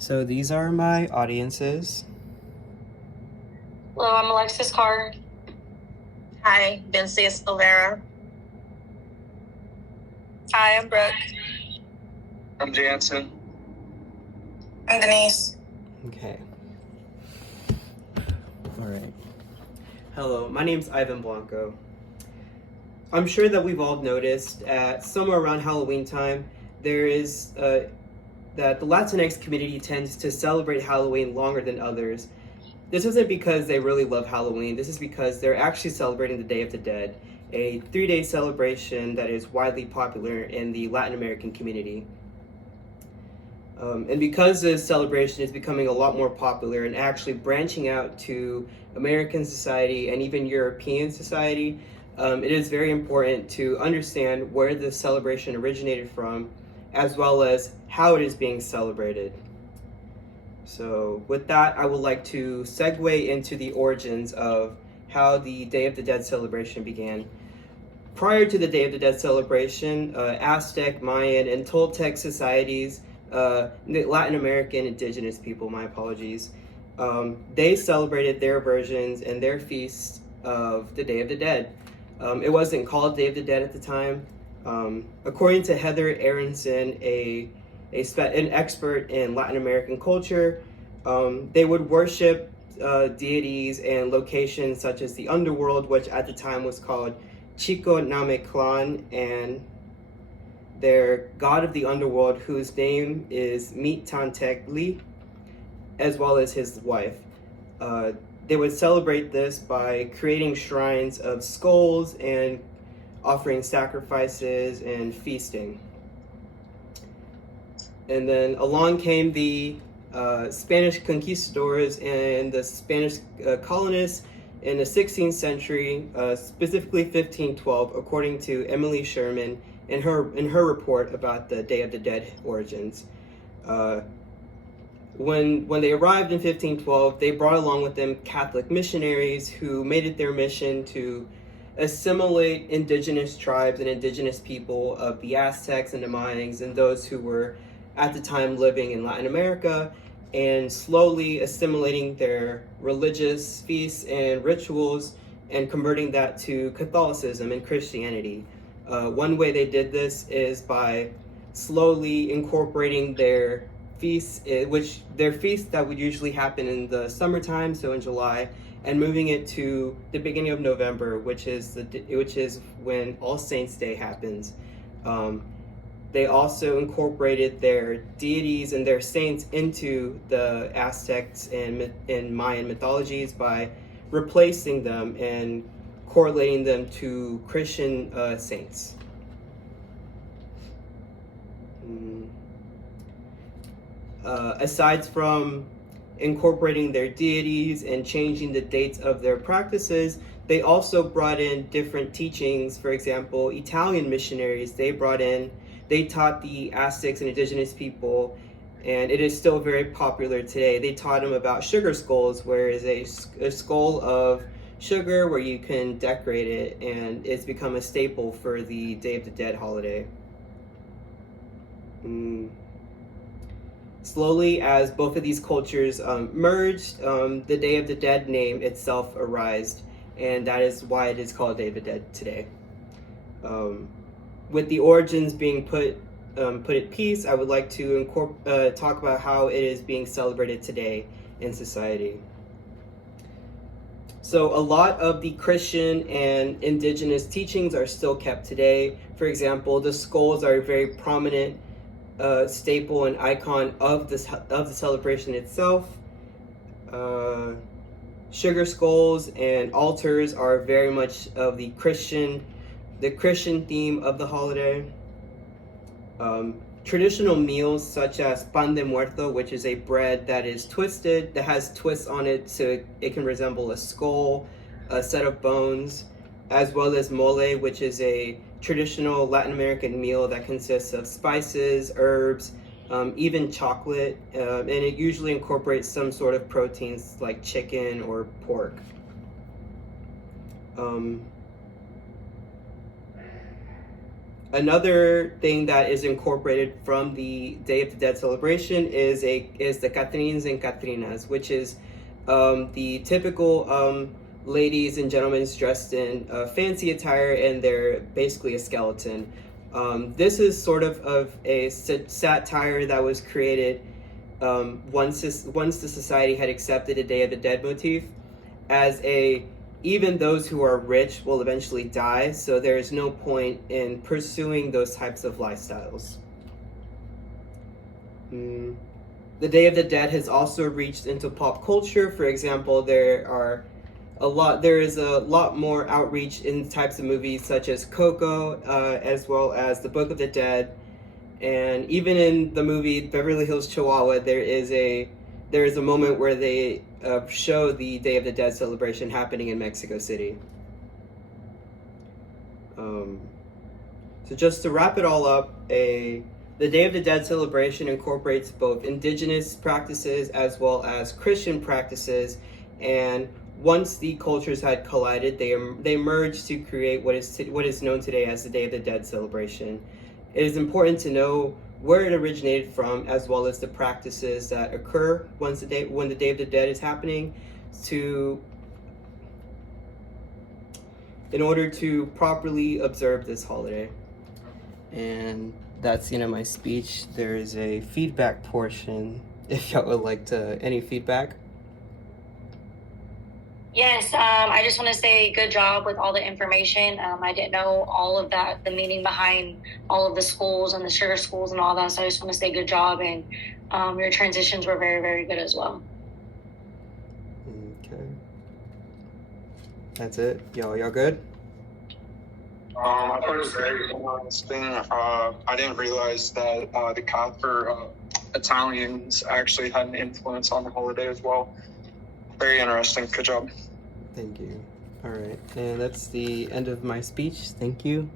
So these are my audiences. Hello, I'm Alexis Carr. Hi, Vincius Olvera. Hi, I'm Brooke. I'm Jansen. I'm Denise. Okay. All right. Hello, my name's Blanco. I'm sure that we've all noticed at somewhere around Halloween time, there is that the Latinx community tends to celebrate Halloween longer than others. This isn't because they really love Halloween. This is because they're actually celebrating the Day of the Dead, a 3-day celebration that is widely popular in the Latin American community. And because this celebration is becoming a lot more popular and actually branching out to American society and even European society, it is very important to understand where this celebration originated from, as well as how it is being celebrated. So with that, I would like to segue into the origins of how the Day of the Dead celebration began. Prior to the Day of the Dead celebration, Aztec, Mayan, and Toltec societies, Latin American indigenous people, my apologies, they celebrated their versions and their feasts of the Day of the Dead. It wasn't called Day of the Dead at the time. According to Heather Aronson, an expert in Latin American culture, they would worship deities and locations such as the underworld, which at the time was called Chico-Nameclan, and their god of the underworld, whose name is Meat-Tantecli, as well as his wife. They would celebrate this by creating shrines of skulls and offering sacrifices and feasting. And then along came the Spanish conquistadors and the Spanish colonists in the 16th century, specifically 1512, according to Emily Sherman in her report about the Day of the Dead origins. When they arrived in 1512, they brought along with them Catholic missionaries who made it their mission to assimilate indigenous tribes and indigenous people of the Aztecs and the Mayans and those who were at the time living in Latin America, and slowly assimilating their religious feasts and rituals and converting that to Catholicism and Christianity. One way they did this is by slowly incorporating their feasts, which their feasts that would usually happen in the summertime, so in July, and moving it to the beginning of November, which is when All Saints Day happens. They also incorporated their deities and their saints into the Aztecs and Mayan mythologies by replacing them and correlating them to Christian saints. Aside from incorporating their deities and changing the dates of their practices, they also brought in different teachings. For example, Italian missionaries, they taught the Aztecs and indigenous people, and it is still very popular today. They taught them about sugar skulls, where is a skull of sugar where you can decorate it, and it's become a staple for the Day of the Dead holiday. Slowly, as both of these cultures merged, the Day of the Dead name itself arose, and that is why it is called Day of the Dead today. With the origins being put at peace, I would like to talk about how it is being celebrated today in society. So a lot of the Christian and indigenous teachings are still kept today. For example, the skulls are a very prominent staple and icon of the celebration itself. Sugar skulls and altars are very much of the Christian theme of the holiday. Traditional meals such as pan de muerto, which is a bread that is twisted, that has twists on it so it can resemble a skull, a set of bones, as well as mole, which is a traditional Latin American meal that consists of spices, herbs, even chocolate, and it usually incorporates some sort of proteins like chicken or pork. Another thing that is incorporated from the Day of the Dead celebration is the Catrines and Catrinas, which is the typical ladies and gentlemen dressed in fancy attire, and they're basically a skeleton. This is sort of a satire that was created once the society had accepted a Day of the Dead motif as even those who are rich will eventually die, so there is no point in pursuing those types of lifestyles. The Day of the Dead has also reached into pop culture. For example, there is a lot more outreach in types of movies such as Coco, as well as The Book of the Dead, and even in the movie Beverly Hills Chihuahua, there is a moment where they show the Day of the Dead celebration happening in Mexico City. So just to wrap it all up, the Day of the Dead celebration incorporates both indigenous practices as well as Christian practices, and once the cultures had collided, they merged to create what is known today as the Day of the Dead celebration. It is important to know where it originated from, as well as the practices that occur when the Day of the Dead is happening, in order to properly observe this holiday. And that's the end of my speech. There is a feedback portion if y'all would like any feedback. Yes, I just want to say good job with all the information. I didn't know all of that, the meaning behind all of the schools and the sugar schools and all that. So I just want to say good job, and your transitions were very, very good as well. Okay. That's it. Y'all good? I thought it was very interesting. I didn't realize that the Catholic Italians actually had an influence on the holiday as well. Very interesting. Good job. Thank you. All right. And that's the end of my speech. Thank you.